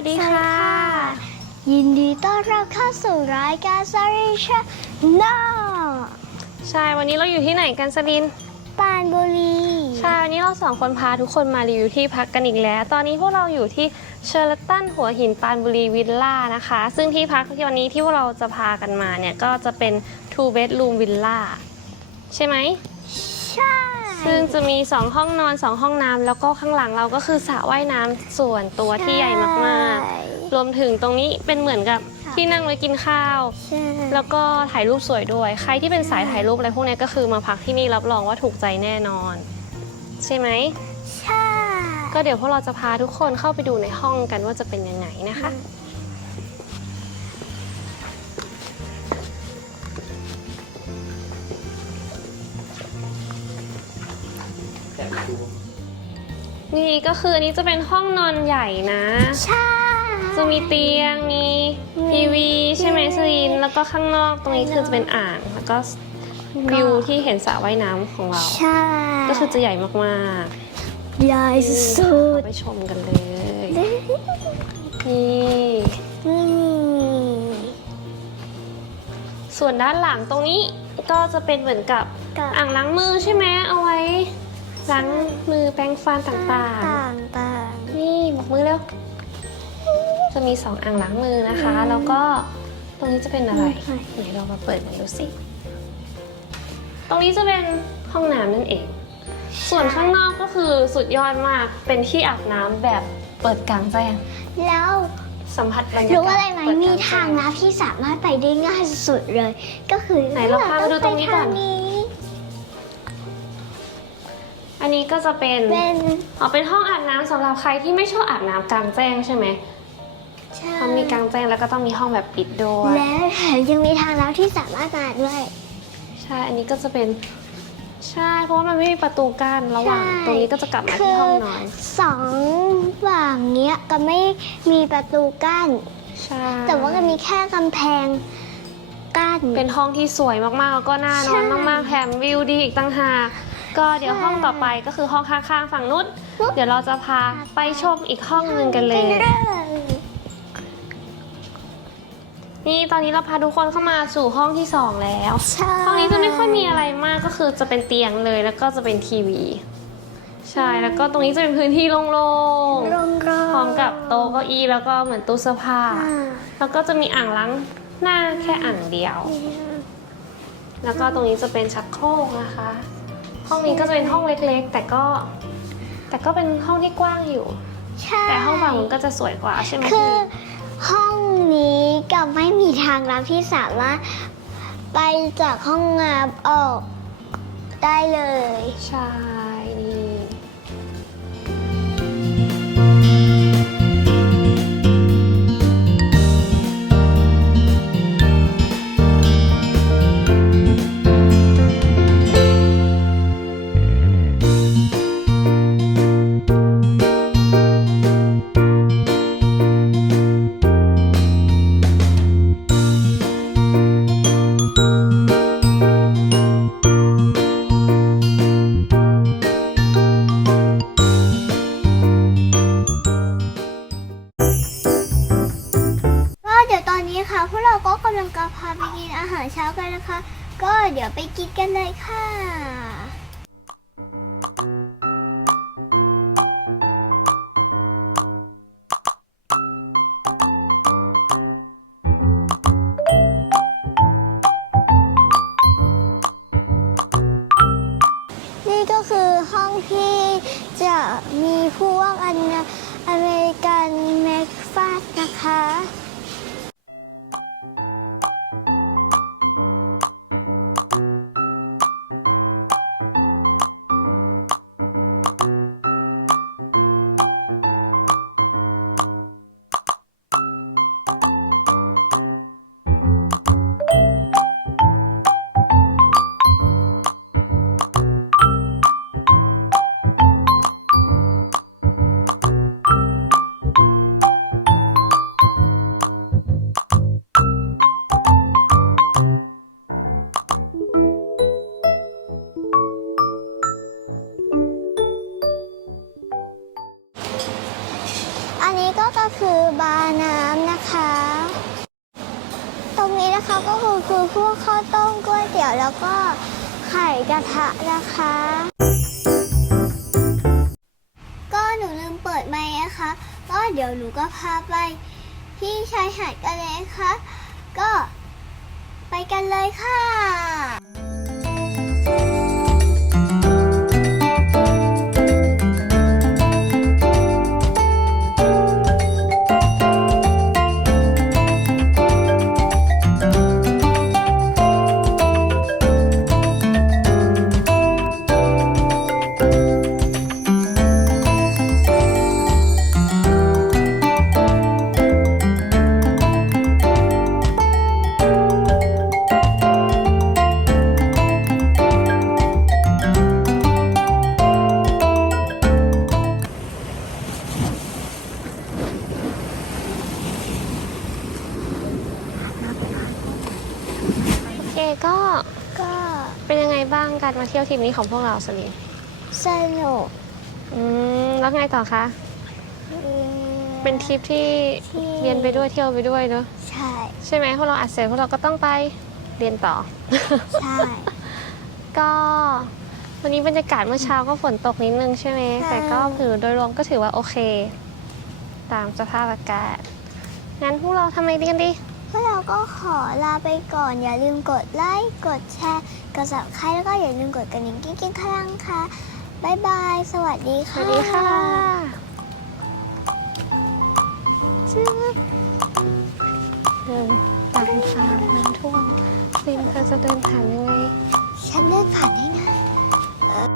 วัสดีค่ะ ยินดีต้อนรับเข้าสู่รายการสริชนอใช่ วันนี้เราอยู่ที่ไหนกันสลิน ปานบุรี ใช่ วันนี้เราสองคนพาทุกคนมารีวิวที่พักกันอีกแล้ว ตอนนี้พวกเราอยู่ที่เชอร์ตันหัวหินปานบุรีวิลล่านะคะ ซึ่งที่พักที่วันนี้ที่พวกเราจะพากันมาเนี่ย ก็จะเป็น two bedroom villa ใช่ไหม ใช่ ซึ่งจะมี 2 ห้องนอน 2 ห้องน้ำแล้วก็ข้างหลังเราก็คือสระว่ายน้ำส่วนตัวที่ใหญ่มากๆ รวมถึงตรงนี้เป็นเหมือนกับที่นั่งไว้กินข้าว ใช่แล้วก็ถ่ายรูปสวยด้วย ใครที่เป็นสายถ่ายรูปอะไรพวกเนี้ยก็คือมาพักที่นี่รับรองว่าถูกใจแน่นอน ใช่ไหม ใช่ ก็เดี๋ยวพวกเราจะพาทุกคนเข้าไปดูในห้องกันว่าจะเป็นยังไงนะคะ นี่ก็คืออันนี้จะเป็นห้องนอนใหญ่นะใช่ จะมีเตียงมีทีวีใช่ไหมสลินแล้วก็ข้างนอกตรงนี้คือจะเป็นอ่างแล้วก็วิวที่เห็นสระว่ายน้ำของเรา ใช่ก็คือจะใหญ่มากใหญ่ๆสุดไปชมกันเลย ๆนี่นี่ส่วนด้านหลังตรงนี้ก็จะเป็นเหมือนกับกับอ่างล้างมือใช่ไหมเอาไว้ ล้างมือแปรงฟันต่างต่างต่างๆ นี่บอกมือแล้ว จะมีสองอ่างล้างมือนะคะ แล้วก็ตรงนี้จะเป็นอะไร ไหนเรามาเปิดกันดูสิ ตรงนี้จะเป็นห้องน้ำนั่นเอง ส่วนข้างนอกก็คือสุดยอดมาก เป็นที่อาบน้ำแบบเปิดกลางแจ้ง แล้วสัมผัสบรรยากาศรู้อะไรไหมเปิดกลมีแจ้ ทางลัดที่สามารถไปได้ง่ายสุดๆเลย ก็คือไหนเราพาไปดูตรงนี้ก่อนไปทางนี้ อันนี้ก็จะเป็นเป็นอ๋อเป็นห้องอาบน้ำสำหรับใครที่ไม่ชอบอาบน้ำกลางแจ้งใช่ไหมใช่เพราะมีกลางแจ้งแล้วก็ต้องมีห้องแบบปิดด้วยและแถมยังมีทางลัดที่สามารถมาด้วยใช่ อันนี้ก็จะเป็นใช่ เพราะว่ามันไม่มีประตูกั้นระหว่างใช่ตรงนี้ก็จะกลับมาที่ห้องนอนสองฝั่งเนี้ยก็ไม่มีประตูกั้นใช่แต่ว่าก็มีแค่กำแพงกั้นเป็นห้องที่สวยมากๆแล้วก็น่านอนใช่มากๆแถมวิวดีอีกต่างหาก ก็เดี๋ยวใช่ห้องต่อไปก็คือห้องข้างๆฝั่งนู้นปุ๊บเดี๋ยวเราจะพาไปชมอีกห้องหนึ่งกันเลย นี่ตอนนี้เราพาทุกคนเข้ามาสู่ห้องที่สองแล้วใช่ห้องนี้จะไม่ค่อยมีอะไรมากก็คือจะเป็นเตียงเลยแล้วก็จะเป็นทีวี ใช่แล้วก็ตรงนี้จะเป็นพื้นที่โล่งโรงๆแรมพร้อมกับโต๊ะเก้าอี้แล้วก็เหมือนตู้เสื้อผ้าอ่าแล้วก็จะมีอ่างล้างหน้าแค่อ่างเดียว แล้วก็ตรงนี้จะเป็นชักโครกนะคะ ห้องนี้ก็จะเป็นห้องเล็กๆ แต่ก็ แต่ก็เป็นห้องที่กว้างอยู่ ใช่แต่ห้องฝั่งนู้นก็จะสวยกว่าใช่ไหมคือพี่ห้องนี้กับไม่มีทางลับที่สามารถไปจากห้องน้ำออกได้เลย ใช่ พวกเราก็กำลังจะพาไปกินอาหารเช้ากันนะคะ ก็เดี๋ยวไปกินกันเลยค่ะ นี่ก็คือห้องที่จะมีพวกอันอเมริกันเมกฟาสนะคะ คือบาร์น้ำนะคะ ตรงนี้นะคะก็คือคือพวกข้าวต้มก๋วยเตี๋ยวแล้วก็ไข่กระทะนะคะ ก็หนูลืมเปิดไมค์นะคะ ก็เดี๋ยวหนูก็พาไปที่ชายหาดกันเลยนะคะ ก็ไปกันเลยค่ะ ก็ก็เป็นยังไงบ้างการมาเที่ยวทริปนี้ของพวกเราสลินสนุกอืมแล้วไงต่อคะเป็นทริปที่ที่ เรียนไปด้วยเที่ยวไปด้วยเนอะใช่ใช่ไหมพวกเราอัดเสร็จพวกเราก็ต้องไปเรียนต่อ ใช่ก็วันนี้บรรยากาศเมื่อเช้าก็ฝนตกนิดนึงใช่ไหมใช่แต่ก็ถือโดยรวมก็ถือว่าโอเค ตามสภาพอากาศงั้นพวกเราทำไงดีกันดี พวกเราก็ขอลาไปก่อน อย่าลืมกดไลค์กดแชร์กด subscribe แล้วก็อย่าลืมกดกระดิ่งกิ๊งๆข้างล่างค่ะบายบาย สวัสดีค่ะสวัสดีค่ะจึ๊บเดินตามทางน้ำท่วมซิมเธอจะเดินผ่านยังไง ฉันเดินผ่านได้นะ